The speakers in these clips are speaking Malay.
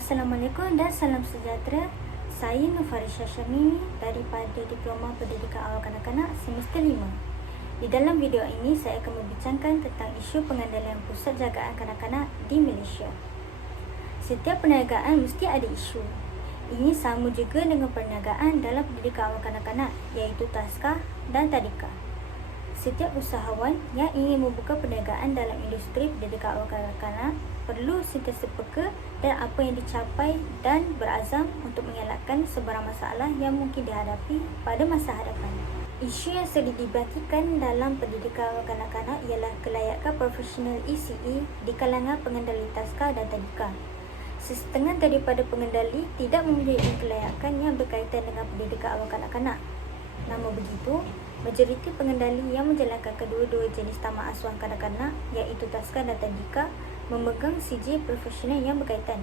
Assalamualaikum dan salam sejahtera. Saya Nufarisha Syamimi daripada Diploma Pendidikan Awal Kanak-Kanak Semester 5. Di dalam video ini, saya akan membincangkan tentang isu pengendalian pusat jagaan kanak-kanak di Malaysia. Setiap perniagaan mesti ada isu. Ini sama juga dengan perniagaan dalam pendidikan awal kanak-kanak, iaitu taska dan tadika. Setiap usahawan yang ingin membuka perniagaan dalam industri pendidikan awal kanak-kanak perlu sentiasa peka dan apa yang dicapai dan berazam untuk mengelakkan sebarang masalah yang mungkin dihadapi pada masa hadapan. Isu yang sering dibangkitkan dalam pendidikan awal kanak-kanak ialah kelayakan profesional ECE di kalangan pengendali taska dan tadika. Setengah daripada pengendali tidak mempunyai kelayakan yang berkaitan dengan pendidikan awal kanak-kanak. Namun begitu, majoriti pengendali yang menjalankan kedua-dua jenis taman asuhan kanak-kanak iaitu taska dan tadika memegang sijil profesional yang berkaitan.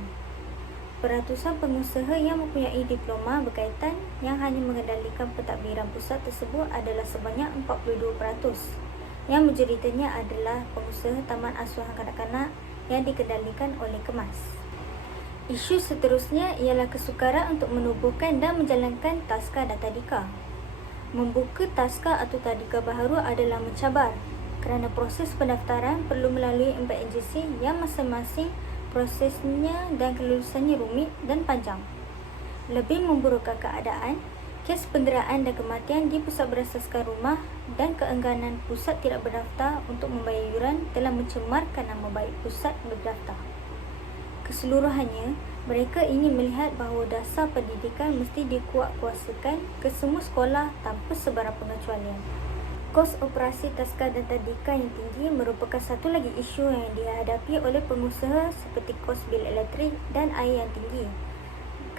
Peratusan pengusaha yang mempunyai diploma berkaitan yang hanya mengendalikan pentadbiran pusat tersebut adalah sebanyak 42%, yang majoritanya adalah pengusaha taman asuhan kanak-kanak yang dikendalikan oleh Kemas. Isu seterusnya ialah kesukaran untuk menubuhkan dan menjalankan taska dan tadika. Membuka taska atau tadika baharu adalah mencabar kerana proses pendaftaran perlu melalui 4 agensi yang masing-masing prosesnya dan kelulusannya rumit dan panjang. Lebih memburukkan keadaan, kes penderaan dan kematian di pusat berasaskan rumah dan keengganan pusat tidak berdaftar untuk membayar yuran telah mencemarkan nama baik pusat berdaftar. Keseluruhannya, mereka ingin melihat bahawa dasar pendidikan mesti dikuatkuasakan ke semua sekolah tanpa sebarang pengecualian. Kos operasi taska dan tadika yang tinggi merupakan satu lagi isu yang dihadapi oleh pengusaha seperti kos bil elektrik dan air yang tinggi,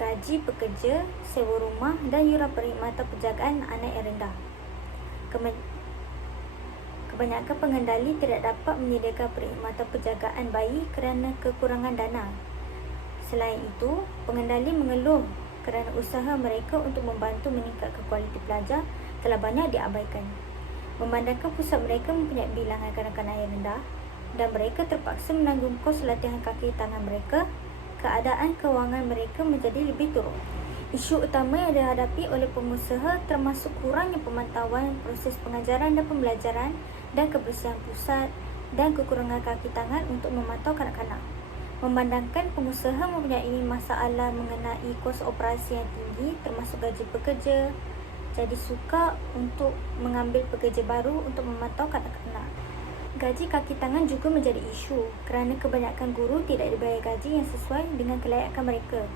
gaji pekerja, sewa rumah dan yuran perkhidmatan penjagaan anak yang rendah. Kebanyakan pengendali tidak dapat menyediakan perkhidmatan penjagaan bayi kerana kekurangan dana. Selain itu, pengendali mengeluh kerana usaha mereka untuk membantu meningkatkan kualiti pelajar telah banyak diabaikan. Memandangkan pusat mereka mempunyai bilangan kanak-kanak yang rendah dan mereka terpaksa menanggung kos latihan kaki tangan mereka, keadaan kewangan mereka menjadi lebih teruk. Isu utama yang dihadapi oleh pengusaha termasuk kurangnya pemantauan proses pengajaran dan pembelajaran dan kebersihan pusat dan kekurangan kaki tangan untuk memantau kanak-kanak. Memandangkan pengusaha mempunyai masalah mengenai kos operasi yang tinggi termasuk gaji pekerja, jadi sukar untuk mengambil pekerja baru untuk memantau kanak-kanak. Gaji kaki tangan juga menjadi isu kerana kebanyakan guru tidak dibayar gaji yang sesuai dengan kelayakan mereka.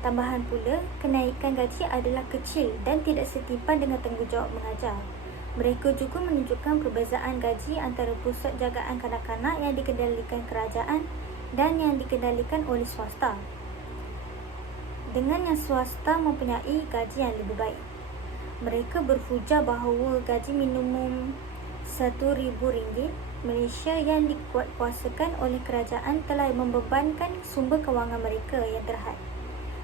Tambahan pula, kenaikan gaji adalah kecil dan tidak setimpal dengan tanggungjawab mengajar. Mereka juga menunjukkan perbezaan gaji antara pusat jagaan kanak-kanak yang dikendalikan kerajaan dan yang dikendalikan oleh swasta, dengan yang swasta mempunyai gaji yang lebih baik. Mereka berhujah bahawa gaji minimum RM1,000 Malaysia yang dikuatkuasakan oleh kerajaan telah membebankan sumber kewangan mereka yang terhad.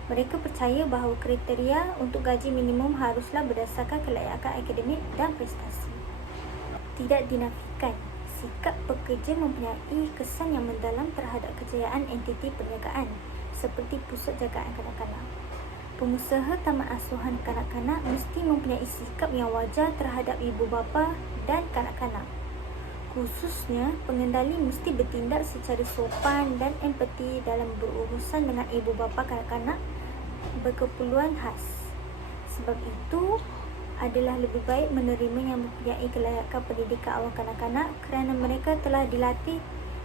Mereka percaya bahawa kriteria untuk gaji minimum haruslah berdasarkan kelayakan akademik dan prestasi. Tidak dinafikan, sikap pekerja mempunyai kesan yang mendalam terhadap kejayaan entiti perniagaan seperti pusat jagaan kanak-kanak. Pengusaha taman asuhan kanak-kanak mesti mempunyai sikap yang wajar terhadap ibu bapa dan kanak-kanak. Khususnya, pengendali mesti bertindak secara sopan dan empati dalam berurusan dengan ibu bapa kanak-kanak berkeperluan khas. Sebab itu, adalah lebih baik menerima yang mempunyai kelayakan pendidikan awal kanak-kanak kerana mereka telah dilatih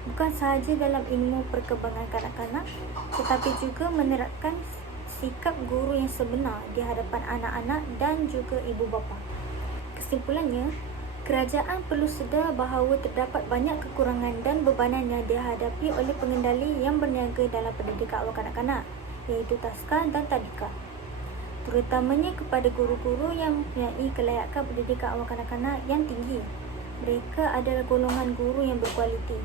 bukan sahaja dalam ilmu perkembangan kanak-kanak tetapi juga menerapkan sikap guru yang sebenar di hadapan anak-anak dan juga ibu bapa. Kesimpulannya, kerajaan perlu sedar bahawa terdapat banyak kekurangan dan bebanan yang dihadapi oleh pengendali yang berniaga dalam pendidikan awal kanak-kanak, iaitu taska dan tadika. Terutamanya kepada guru-guru yang mempunyai kelayakan pendidikan awal kanak-kanak yang tinggi. Mereka adalah golongan guru yang berkualiti.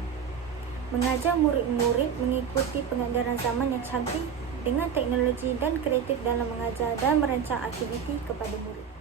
Mengajar murid-murid mengikuti pengajaran zaman yang canggih dengan teknologi dan kreatif dalam mengajar dan merancang aktiviti kepada murid.